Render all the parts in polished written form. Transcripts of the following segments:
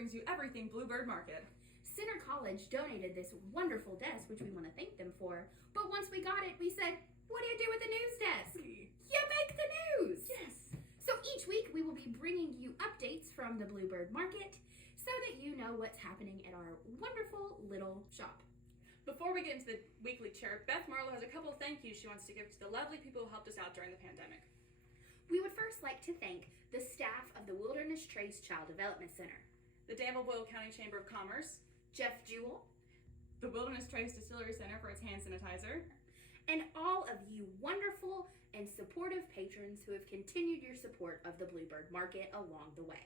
brings you everything Bluebird Market. Center College donated this wonderful desk, which we want to thank them for. But once we got it, we said, what do you do with the news desk? You make the news! Yes! So each week we will be bringing you updates from the Bluebird Market so that you know what's happening at our wonderful little shop. Before we get into the weekly chirp, Beth Marlowe has a couple of thank yous she wants to give to the lovely people who helped us out during the pandemic. We would first like to thank the staff of the Wilderness Trace Child Development Center, The Danville-Boyle County Chamber of Commerce, Jeff Jewell, the Wilderness Trace Distillery Center for its hand sanitizer, and all of you wonderful and supportive patrons who have continued your support of the Bluebird Market along the way.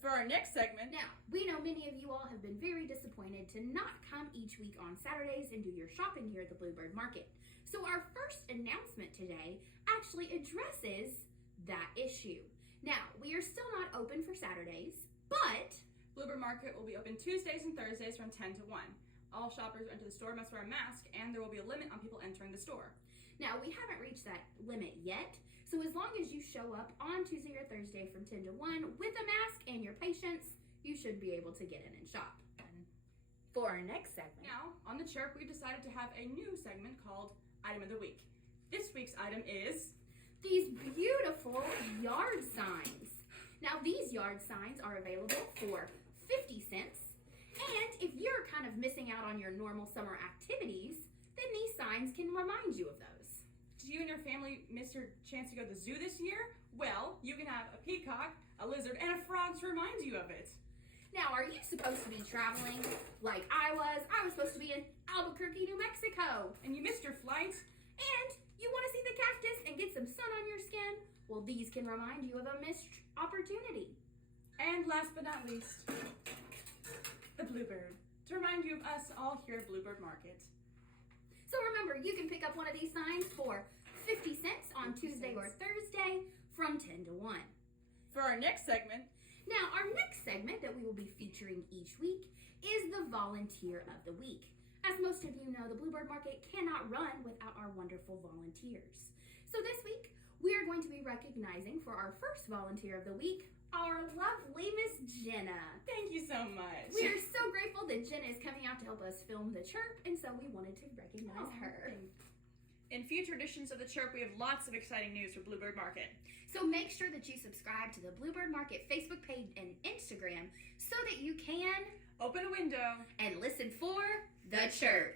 For our next segment, Now, we know many of you all have been very disappointed to not come each week on Saturdays and do your shopping here at the Bluebird Market. So our first announcement today actually addresses that issue. Now, we are still not open for Saturdays, but Bluebird Market will be open Tuesdays and Thursdays from 10 to 1. All shoppers who enter the store must wear a mask, and there will be a limit on people entering the store. now we haven't reached that limit yet. So as long as you show up on Tuesday or Thursday from 10 to 1 with a mask and your patience, you should be able to get in and shop. For our next segment, Now, on the chirp, we decided to have a new segment called Item of the Week. This week's item is these beautiful yard signs. Now, these yard signs are available for 50 cents. And if you're kind of missing out on your normal summer activities, then these signs can remind you of those. Did you and your family miss your chance to go to the zoo this year? Well, you can have a peacock, a lizard, and a frog to remind you of it. Now, are you supposed to be traveling like I was? I was supposed to be in Albuquerque, New Mexico. And you missed your flight? And you want to see the cactus and get some sun on your skin? Well, these can remind you of a missed opportunity. And last but not least, the Bluebird, to remind you of us all here at Bluebird Market. So remember, you can pick up one of these signs for 50 cents on Tuesday or Thursday from 10 to 1. For our next segment, Now, our next segment that we will be featuring each week is the Volunteer of the Week. As most of you know, the Bluebird Market cannot run without our wonderful volunteers. So this week, we are going to be recognizing for our first Volunteer of the Week, our lovely Miss Jenna. thank you so much. We are so grateful that Jenna is coming out to help us film the chirp, and so we wanted to recognize her. In future editions of the Chirp, we have lots of exciting news for Bluebird Market. So make sure that you subscribe to the Bluebird Market Facebook page and Instagram so that you can Open a window. and listen for the chirp.